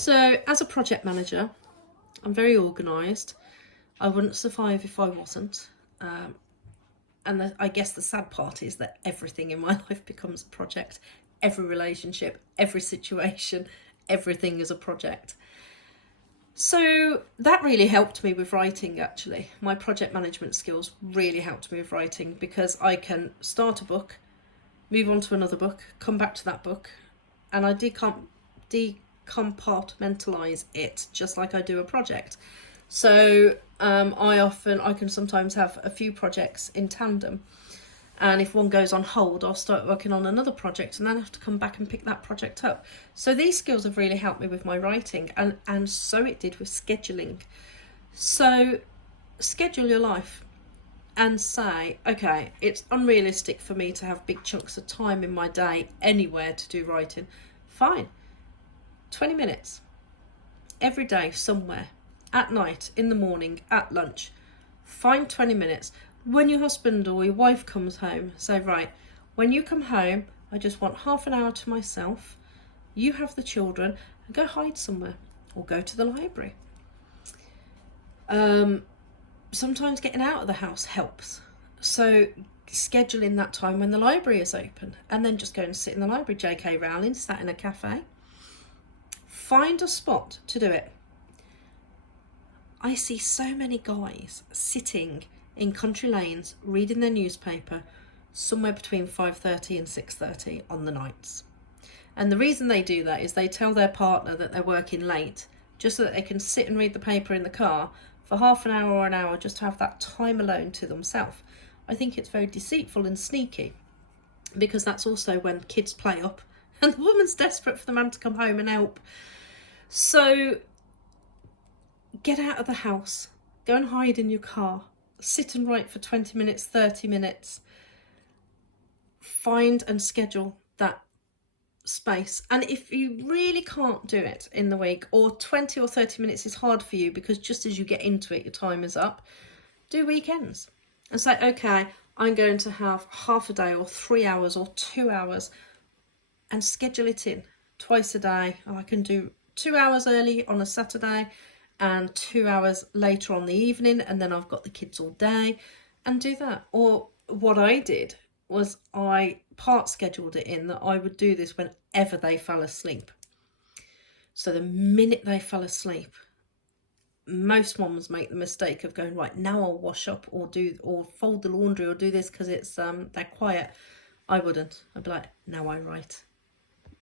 So as a project manager, I'm very organised. I wouldn't survive if I wasn't. And I guess the sad part is that everything in my life becomes a project. Every relationship, every situation, everything is a project. So that really helped me with writing, actually. My project management skills really helped me with writing because I can start a book, move on to another book, come back to that book, and I decompartmentalize it just like I do a project. So I can sometimes have a few projects in tandem, and if one goes on hold, I'll start working on another project and then I have to come back and pick that project up. So these skills have really helped me with my writing, and so it did with scheduling. So schedule your life and say, okay, it's unrealistic for me to have big chunks of time in my day anywhere to do writing. Fine, 20 minutes every day somewhere, at night, in the morning, at lunch. Find 20 minutes. When your husband or your wife comes home, say, right, when you come home, I just want half an hour to myself. You have the children, and go hide somewhere or go to the library. Sometimes getting out of the house helps. So scheduling that time when the library is open, and then just go and sit in the library. J.K. Rowling sat in a cafe. Find a spot to do it. I see so many guys sitting in country lanes reading their newspaper somewhere between 5:30 and 6:30 on the nights. And the reason they do that is they tell their partner that they're working late just so that they can sit and read the paper in the car for half an hour or an hour, just to have that time alone to themselves. I think it's very deceitful and sneaky, because that's also when kids play up and the woman's desperate for the man to come home and help. So get out of the house, go and hide in your car, sit and write for 20 minutes, 30 minutes. Find and schedule that space. And if you really can't do it in the week, or 20 or 30 minutes is hard for you because just as you get into it, your time is up, do weekends and say, okay, I'm going to have half a day or 3 hours or 2 hours, and schedule it in twice a day. I can do 2 hours early on a Saturday and 2 hours later on the evening, and then I've got the kids all day, and do that. Or what I did was I part scheduled it in that I would do this whenever they fell asleep. So the minute they fell asleep, most moms make the mistake of going, right, now I'll wash up or fold the laundry or do this because it's they're quiet. I wouldn't. I'd be like, now I write.